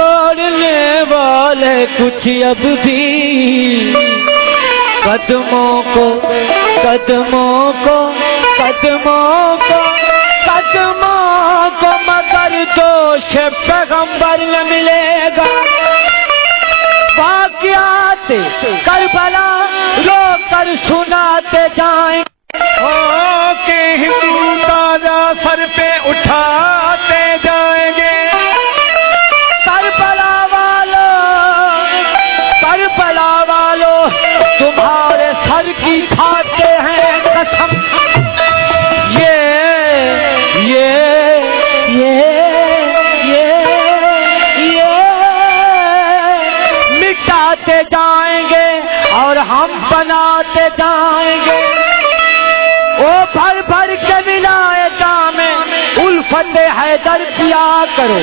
तोड़ने वाले कुछ अब भी कदमों को कदमों को कदमों को कदमों को मगर जोश पैगंबर न मिलेगा। वाक़यात करबला रो कर सुनाते जाएं के हिंदू ताजा सर पे उठाते जाएंगे। करबला वालों तुम्हारे सर की खाते हैं कसम। मिटाते जाएंगे और हम बनाते जाएंगे। ओ भर भर के मिलाए जामें उल्फत हैदर पिया करो।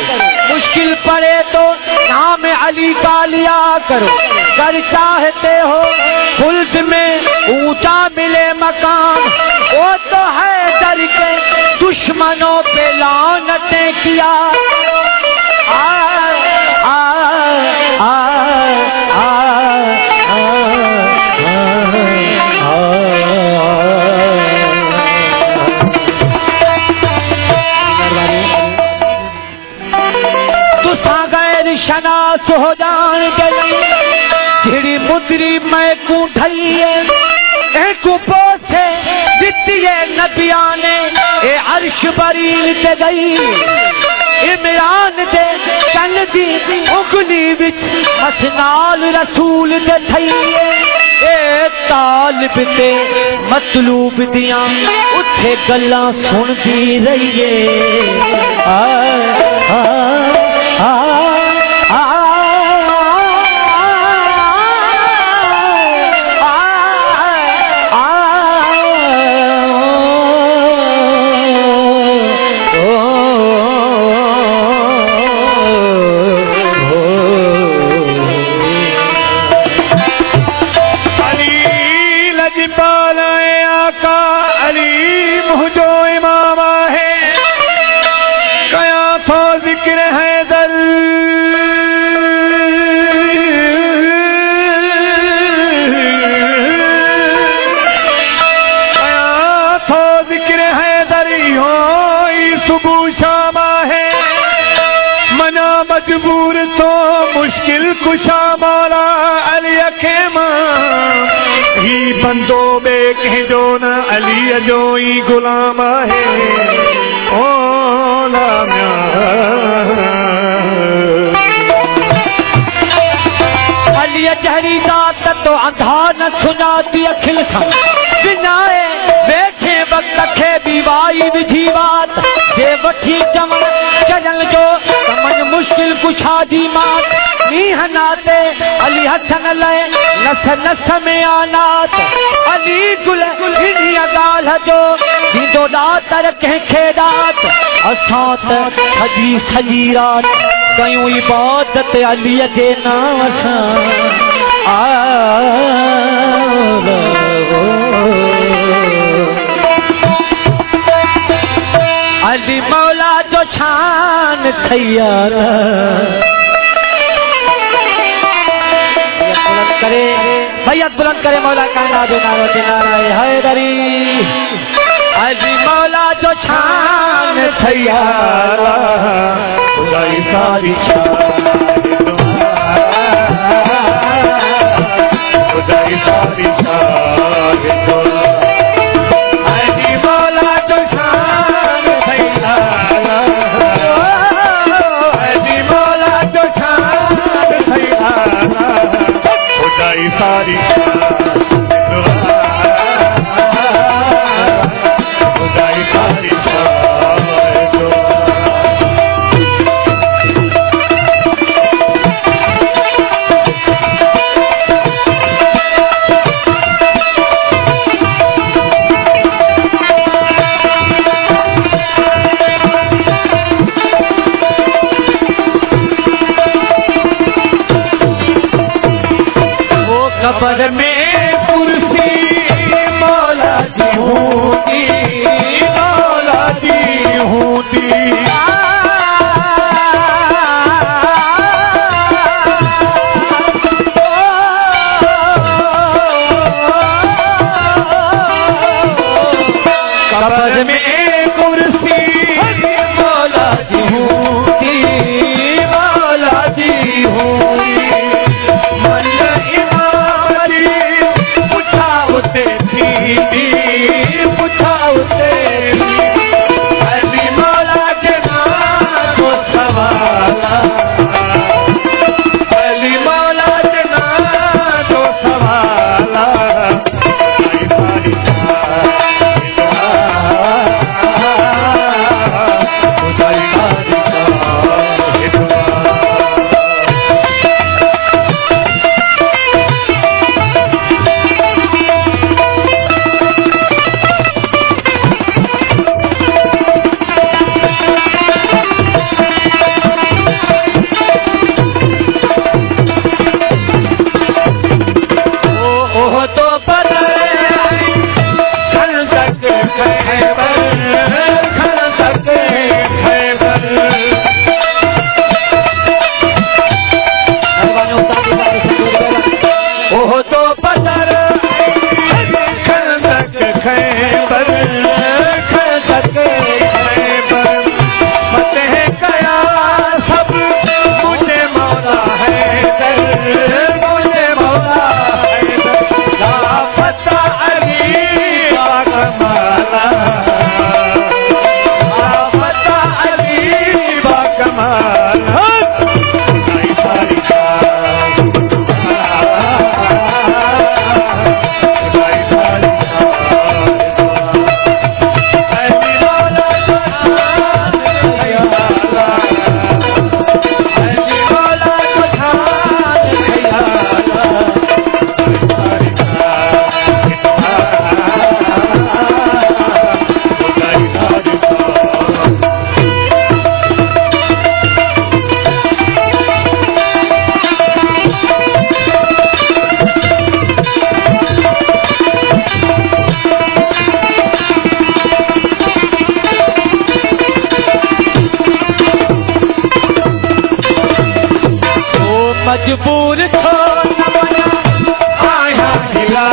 मुश्किल पड़े तो नाम अली का लिया करो। कर चाहते हो खुल्द में ऊंचा मिले मकाम, वो तो हैदर के दुश्मनों पे लानतें किया। शनास हो जान गई झिड़ी मुद्री मैं कूठइए एक पोसे वित्तीय नबियाने ए अर्श बरील ते गई। इमरान दे चल दी उंगली विच मसनाल रसूल दे थईए। ए तालिब ते मतलूब दियां उत्थे गल्लां सुनदी रहिए। मजबूर तो मुश्किल कुशा मौला अली खेमा ही बंदो बे कह जो न अली जो ही गुलाम है। ओ अली जहरी दात तो अंधा न सुनाती अखिल था बिनाए बैठे वक्त खे बीवाई विधी बात जे वठी चमन चलन जो कमन मुश्किल कुछा जी मात मीह नाते अली हथन लय नस नस में आनात अली गुल इन्हीं गाल जो दीदो दातर कह खेदात असां त सजी सजी रात कयूं इबादत अली जे नाम सां। अली मौला जो शान थैयार बुलंद करे भैया बुलंद करे मौला कायनात नारे हैदरी। अली मौला जो शान थैयार खुदाई सारी खुदाई सारी सारी खुदाई सारी कबर में मजबूर छो आया हिला